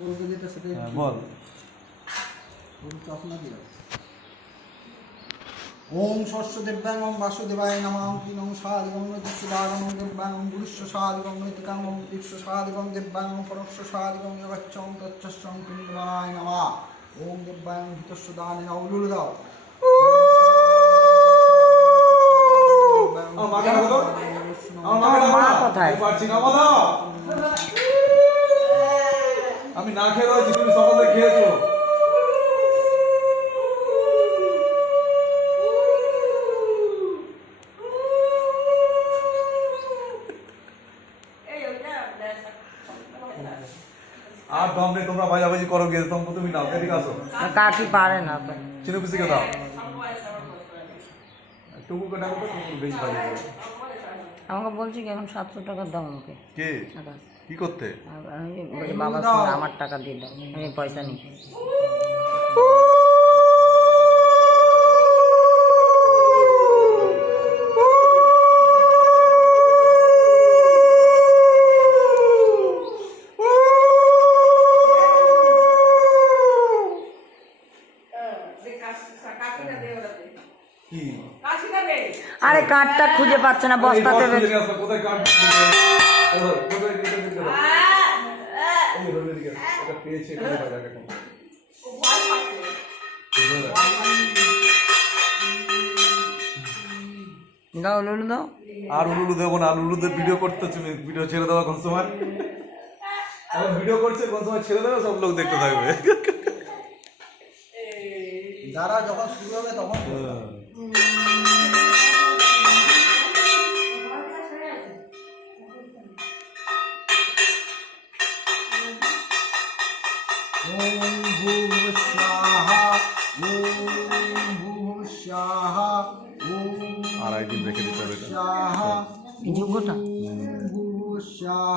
বলতে যেটা সেটাই বল। ওম ষষ্ঠদেব্যাং ওম বাসুদেবায় নমঃ তিনং সাদিগং নৈতিষ্যদাগং দেব্যাং ওম গুরুষ্য সাদিগং নৈতিকাং ওম দীর্ষ সাদিগং দেব্যাং ওম পরক্ষ সাদিগং যোগচ্ছং তচ্ছং পিণ্ডবায় নমঃ ওম দেব্যাং ভিতস্য দানেন উলুল দাও আমি না খেয়ে রয়েছি, তুমি সকালে খেয়েছো। আর দম নেই, তোমরা ভাজাভাজি করো গিয়ে, তোমরা তুমি নাও, এদিকে আসো। কাকি পারে না তো। চিনু পিসিকে দাও। টুকু কাটা করতে টুকু বেশি ভাজি করো। আমাকে বলছি কি এখন 700 টাকা দাও আমাকে। কে? কি করতে? আমি বলি বাবা আমার টাকা দিয়ে দাও, আমি পয়সা নিই। আরে কার্ডটা খুঁজে পাচ্ছে না, বস্তাতে কোথায় কার্ড? পেয়েছে দাও লুলু দাও। আর উলুলু দেবো না, আর উলুদের ভিডিও করতে তুমি ভিডিও ছেড়ে দেওয়া কোন সময়? এখন ভিডিও করছে, কোন সময় ছেড়ে দেবে, সব লোক দেখতে থাকবে। যারা যখন শুরু হবে তখন ওম ভূর্ভুবস্বাহা ওম ভূর্ভুবস্বাহা ওম আর একদিন রেখে দিতে হবে এটা। যোগ্যটা ভূর্ভুবস্বাহা।